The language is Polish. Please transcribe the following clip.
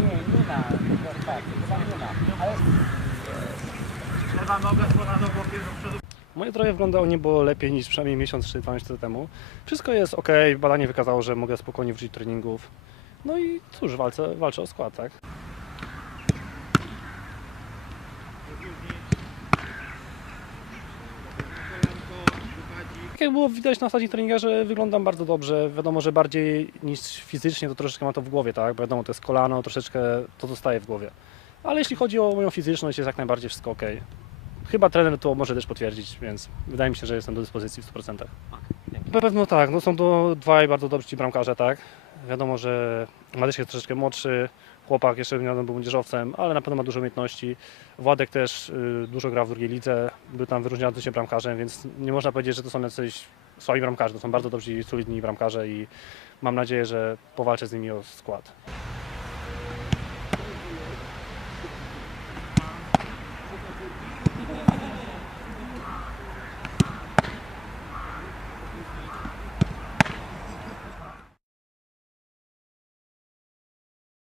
Nie, nie na nie Moje zdrowie niebo lepiej niż przynajmniej miesiąc czy 12 temu. Wszystko jest ok, badanie wykazało, że mogę spokojnie wrócić treningów. No i cóż, walczę, walczę o skład, tak? Jak było widać na ostatnich treningach, że wyglądam bardzo dobrze. Wiadomo, że bardziej niż fizycznie, to troszeczkę mam to w głowie, tak? Bo wiadomo, to jest kolano, troszeczkę to zostaje w głowie. Ale jeśli chodzi o moją fizyczność, jest jak najbardziej wszystko ok. Chyba trener to może też potwierdzić, więc wydaje mi się, że jestem do dyspozycji w 100%. Na pewno tak, no są to dwaj bardzo dobrzy bramkarze, tak? Wiadomo, że Madysz jest troszeczkę młodszy, chłopak jeszcze niedawno był młodzieżowcem, ale na pewno ma dużo umiejętności. Władek też y, dużo grał w drugiej lidze, był tam wyróżniającym się bramkarzem, więc nie można powiedzieć, że to są jacyś słabi bramkarze, to są bardzo dobrzy solidni bramkarze i mam nadzieję, że powalczę z nimi o skład.